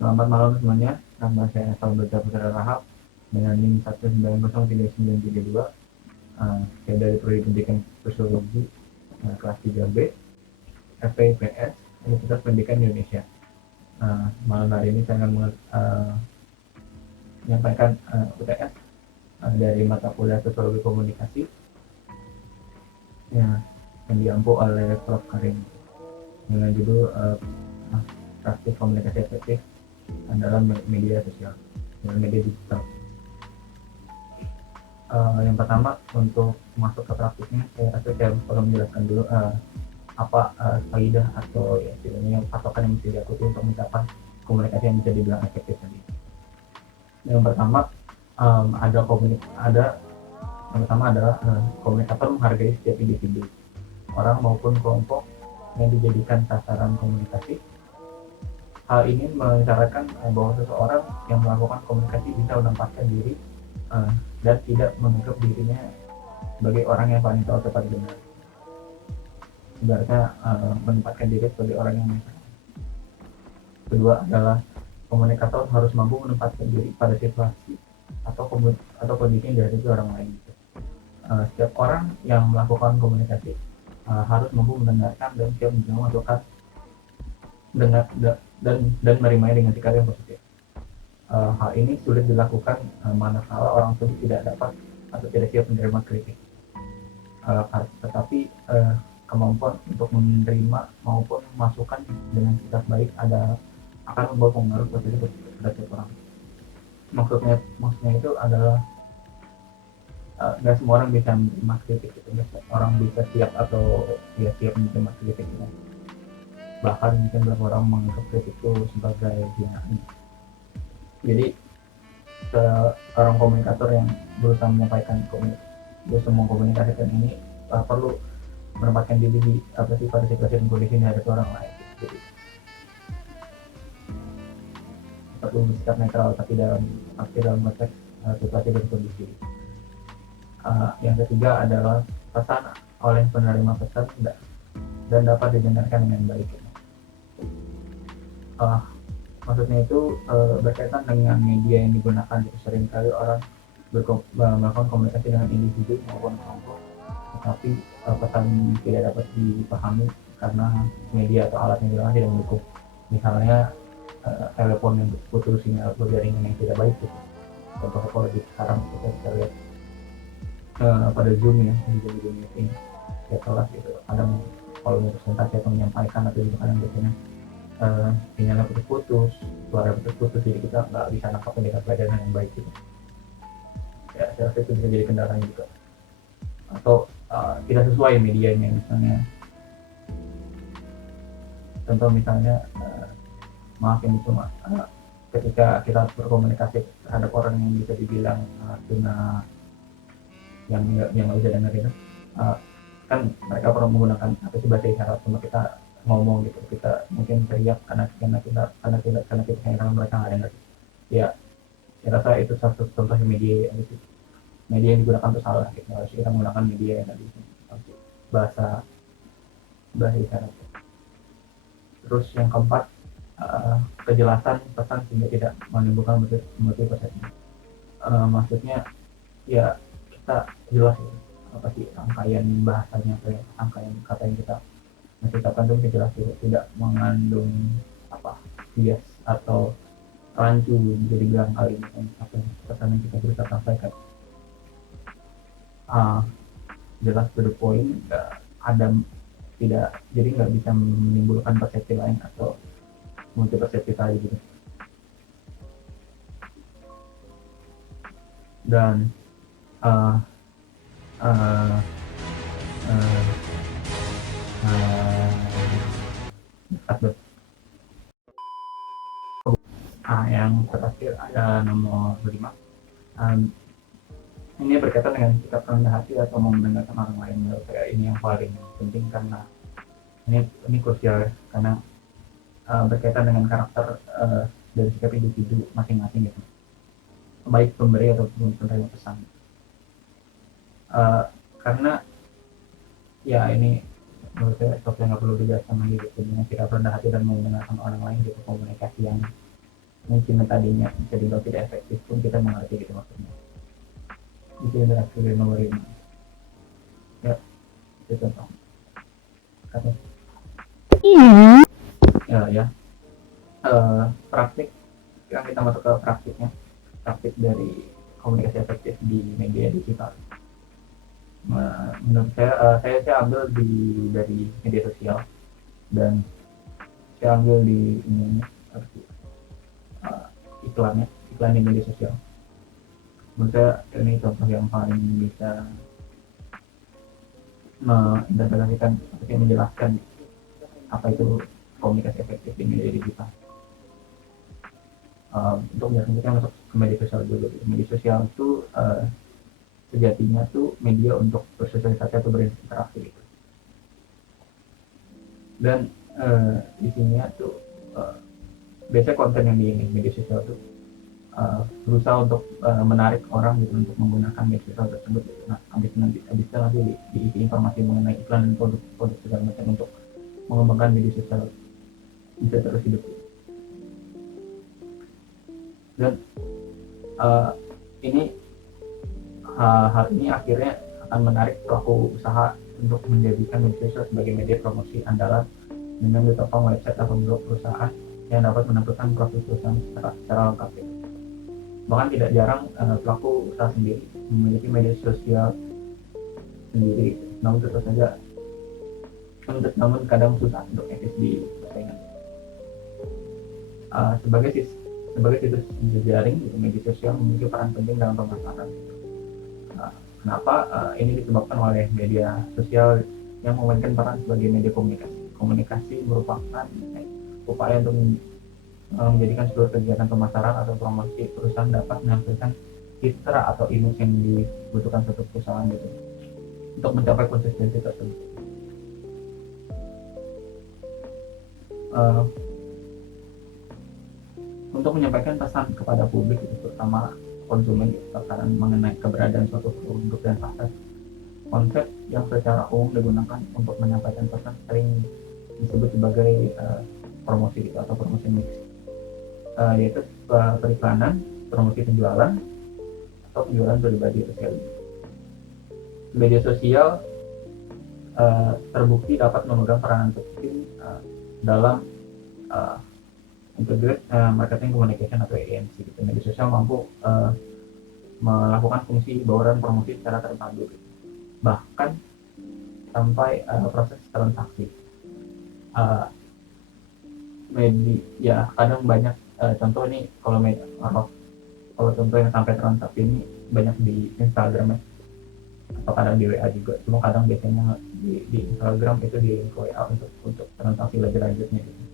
Selamat malam semuanya, nama saya Salbata Putra Rahab dengan NIM 1903932. Saya dari Prodi Pendidikan Sosiologi kelas 3B, FPIPS, Universitas Pendidikan Indonesia. Malam hari ini saya akan menyampaikan UTS dari mata kuliah Sosiologi Komunikasi yang diampu oleh Prof. Karim dengan judul Praktik Komunikasi Efektif dalam media sosial, dalam media digital. Yang pertama, untuk masuk ke praktiknya, saya rasa saya perlu menjelaskan dulu apa kaidah atau ya istilahnya patokan yang mesti diikuti untuk mencapai komunikasi yang bisa dibilang efektif tadi. Yang pertama yang pertama adalah komunikator menghargai setiap individu, orang maupun kelompok yang dijadikan sasaran komunikasi. Hal ini mensyaratkan bahwa seseorang yang melakukan komunikasi bisa menempatkan diri dan tidak menganggap dirinya sebagai orang yang paling tahu tepat benar. Ibaratnya menempatkan diri sebagai orang yang benar. Kedua adalah komunikator harus mampu menempatkan diri pada situasi atau kondisi yang dihadapi orang lain. Setiap orang yang melakukan komunikasi harus mampu mendengarkan dan siap menerima masukan dan menerimanya dengan sikap yang positif. Hal ini sulit dilakukan manakala orang tersebut tidak dapat atau tidak siap menerima kritik. Tetapi kemampuan untuk menerima maupun masukan dengan sikap baik akan membawa pengaruh positif pada setiap orang. Maksudnya itu adalah nggak semua orang bisa menerima kritik, nggak semua orang bisa siap atau ya siap menerima kritik. Bahkan mungkin beberapa orang menganggap kritik itu sebagai hinaan. Jadi seorang komunikator yang berusaha mengkomunikasikan ini perlu menempatkan diri pada situasi dan kondisi yang ada orang lain. Jadi perlu bersikap netral tapi dalam konteks situasi dan kondisi. Yang ketiga adalah pesan oleh penerima pesan dan dapat didengarkan dengan baik. Maksudnya itu berkaitan dengan media yang digunakan. Seringkali orang melakukan komunikasi dengan individu maupun kelompok, tetapi pesan tidak dapat dipahami karena media atau alat yang digunakan tidak mendukung. Misalnya telepon yang putus sinyal atau jaringan yang tidak baik gitu. Contohnya kalau di sekarang kita bisa lihat pada Zoom ya, di Zoom meeting ya kelas gitu, kadang kalau presentasi atau menyampaikan atau juga kadang biasanya sinyalnya putus-putus, suara putus-putus, jadi kita nggak bisa nangkap pendidikan pelajaran yang baik gitu. Ya saya rasa itu bisa jadi kendalanya juga, atau tidak sesuai medianya. Misalnya contoh misalnya maaf ini cuma ketika kita berkomunikasi terhadap orang yang bisa dibilang tuna yang nggak bisa dengerin, kan mereka perlu menggunakan apa sih bahasa isyarat sama kita ngomong gitu, kita mungkin teriak karena kita kehilangan mereka nggak dengar. Ya saya rasa itu satu contoh media yang digunakan itu salah gitu. Harus kita menggunakan media yang tadi bahasa isyarat. Terus yang keempat, kejelasan pesan sehingga tidak menimbulkan motivasi. Maksudnya ya kita jelas ya, apa sih rangkaian bahasanya, rangkaian kata yang kita menceritakan itu jelas, tidak mengandung bias atau rancu jadi bilang kali ini apa pesan yang kita bisa sampaikan. Jelas to the point, jadi nggak bisa menimbulkan persepsi lain atau multi persepsi tadi gitu. Dan uh, uh, uh, yang terakhir ada nomor 5. Ini berkaitan dengan sikap rendah hati atau mau mendengarkan orang lain. Menurut saya ini yang paling penting karena ini krusial ya, karena berkaitan dengan karakter dari sikap individu masing-masing gitu, baik pemberi ataupun penerima pesan. Karena ya ini menurut saya topik yang nggak perlu dijelaskan lagi gitu, dengan sikap rendah hati dan mau mendengarkan orang lain gitu, komunikasi yang mungkin tadinya bisa dibilang tidak efektif pun kita mengerti gitu maksudnya. Itu yang terakhir nomor 5 ya, itu contoh kata ya. Praktik yang kita masuk ke praktik dari komunikasi efektif di media digital. Menurut saya ambil dari media sosial, dan saya ambil di ini iklan di media sosial. Menurut saya ini contoh yang paling bisa menginterpretasikan atau menjelaskan apa itu komunikasi efektif di media digital. Untuk menjelaskan, kita masuk ke media sosial dulu. Media sosial itu sejatinya tuh media untuk bersosialisasi atau berinteraksi gitu. Dan isinya tuh biasanya konten yang di media sosial tuh berusaha untuk menarik orang gitu untuk menggunakan media sosial tersebut. Nah, habis itu nanti diisi informasi mengenai iklan dan produk segala macam untuk mengembangkan media sosial bisa terus hidup. Dan hal ini akhirnya akan menarik pelaku usaha untuk menjadikan media sosial sebagai media promosi andalan dengan ditopang website atau blog perusahaan yang dapat menampilkan profil perusahaan secara lengkap. Bahkan tidak jarang pelaku usaha sendiri memiliki media sosial sendiri, namun kadang susah untuk eksis di persaingan. Sebagai situs jejaring, media sosial memiliki peran penting dalam pemasaran. Kenapa? Ini disebabkan oleh media sosial yang memainkan peran sebagai media komunikasi. Komunikasi merupakan upaya untuk menjadikan seluruh kegiatan pemasaran atau promosi perusahaan dapat menampilkan citra atau image yang dibutuhkan suatu perusahaan gitu, untuk mencapai konsistensi tersebut. Untuk menyampaikan pesan kepada publik, terutama konsumen, tekanan mengenai keberadaan suatu produk dan pasar. Konsep yang secara umum digunakan untuk menyampaikan pesan sering disebut sebagai promosi atau promosi mix, yaitu periklanan, promosi penjualan, atau penjualan pribadi atau selling. Media sosial terbukti dapat memegang peranan penting dalam integrate marketing communication atau ANC. Gitu. Media sosial mampu melakukan fungsi bauran promosi secara terpadu, gitu. Bahkan sampai proses transaksi. Media kadang banyak contoh ini, kalau contoh yang sampai transaksi ini banyak di Instagram ya, atau kadang di WA juga. Cuma kadang biasanya di Instagram itu di WA untuk transaksi lebih lanjutnya gitu.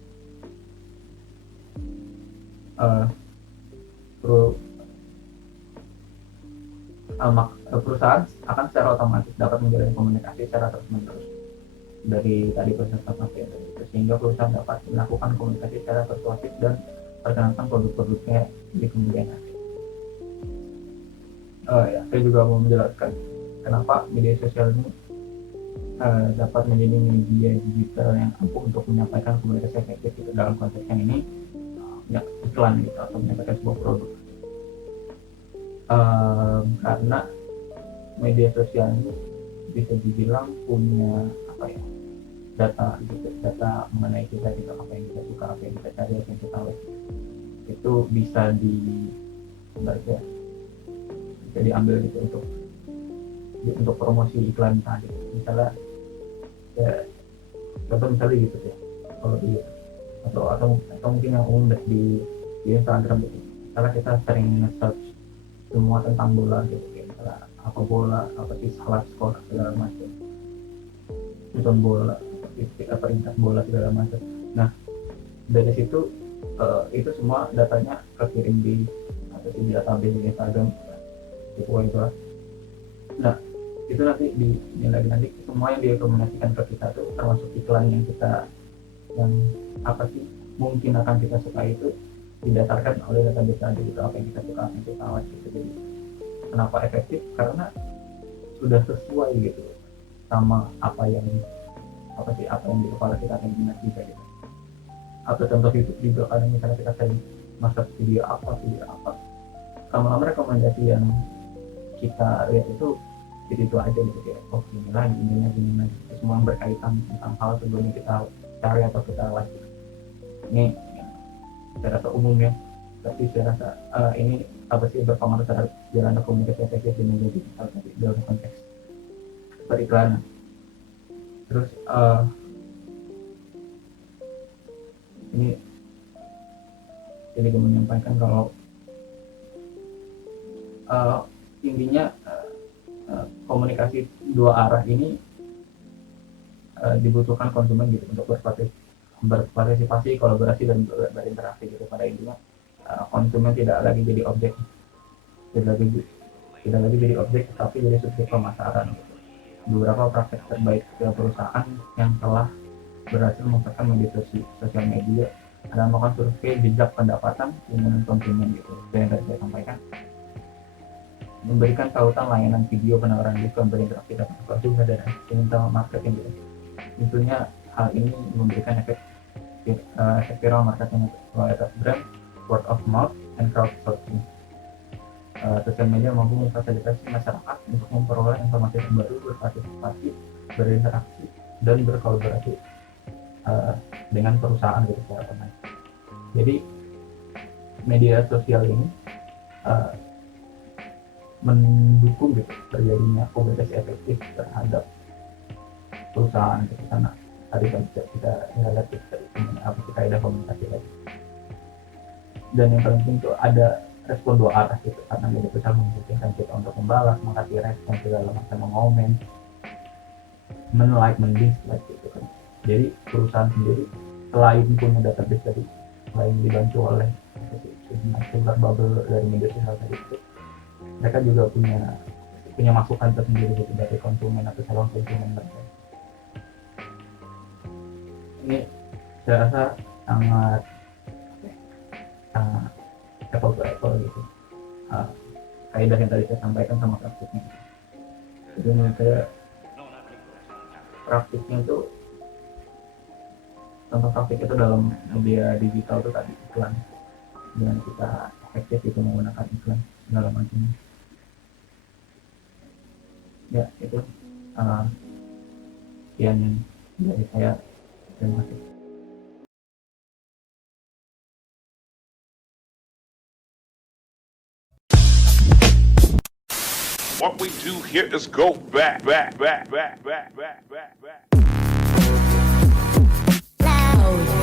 Perusahaan akan secara otomatis dapat menjalin komunikasi secara terus-menerus dari tadi proses transaksi itu, sehingga perusahaan dapat melakukan komunikasi secara persuasif dan perkenalkan produk-produknya di kemudian hari. Saya juga mau menjelaskan kenapa media sosial ini dapat menjadi media digital yang ampuh untuk menyampaikan komunikasi efektif itu. Dalam konteks yang ini iklan gitu, atau menyampaikan sebuah produk. Karena media sosial ini bisa dibilang punya data mengenai kita gitu, apa yang kita suka, apa yang kita cari, apa yang kita lihat, itu bisa diambil gitu untuk promosi iklan tadi. Misalnya contoh misalnya gitu ya, kalau di atau mungkin yang umum di Instagram gitu. Misalnya kita sering nge-search semua tentang bola gitu, misalnya apa bola, apa sih salah skor segala macam, nonton bola, peringkat bola segala macam. Nah, dari situ itu semua datanya kekirim di database di Instagram gitu lah. Nah, itu nanti semua yang direkomendasikan ke kita tuh, termasuk iklan yang apa sih mungkin akan kita suka, itu didasarkan oleh database tadi gitu, apa yang kita suka, apa yang kita awal gitu. Jadi kenapa efektif? Karena sudah sesuai gitu sama apa yang di kepala kita, apa yang minat kita gitu. Atau contoh YouTube juga, kadang misalnya kita sering masak video apa, lama-lama rekomendasi yang kita lihat itu itu aja gitu, kayak oh gini lagi, semua yang berkaitan tentang hal sebelumnya kita cari atau kita like. Ini saya rasa umum ya, tapi saya rasa ini apa sih berpengaruh terhadap jalannya komunikasi efektif di media digital tadi dalam konteks periklanan. Terus ini juga menyampaikan kalau intinya komunikasi dua arah ini dibutuhkan konsumen gitu untuk berpartisipasi, kolaborasi dan berinteraksi gitu. Pada intinya konsumen tidak lagi jadi objek, tapi jadi subjek pemasaran gitu. Beberapa praktek terbaik perusahaan yang telah berhasil memanfaatkan media sosial media dan melakukan survei jejak pendapatan dengan konsumen gitu. Yang tadi saya sampaikan, memberikan tautan layanan video, penawaran diskon, berinteraksi dengan konsumen dan digital marketing gitu. Tentunya hal ini memberikan efek viral marketing, loyalitas brand, word of mouth, and crowdsourcing. Sosial media mampu memfasilitasi masyarakat untuk memperoleh informasi terbaru, berpartisipasi, berinteraksi, dan berkolaborasi dengan perusahaan gitu secara online. Jadi media sosial ini mendukung gitu terjadinya komunikasi efektif terhadap perusahaan gitu, karena tadi kan kita lihat apa sih kaidah komunikasi tadi. Dan yang paling penting itu ada respon dua arah gitu, karena media sosial memungkinkan kita untuk membalas, mengasih respon segala macam, mengomen, men-like, men-dislike gitu kan. Jadi perusahaan sendiri selain punya database tadi, selain dibantu oleh sebar bubble dari media sosial tadi itu, mereka juga punya masukan tersendiri gitu dari konsumen atau calon konsumen mereka. Ini saya rasa sangat apple to apple gitu, kaidah yang tadi saya sampaikan sama praktiknya. Jadi menurut saya praktiknya itu, contoh praktik itu dalam media digital itu tadi iklan, dengan kita efektif itu menggunakan iklan segala macamnya. Ya itu sekian dari saya. Terima kasih. What we do here is go back. Oh,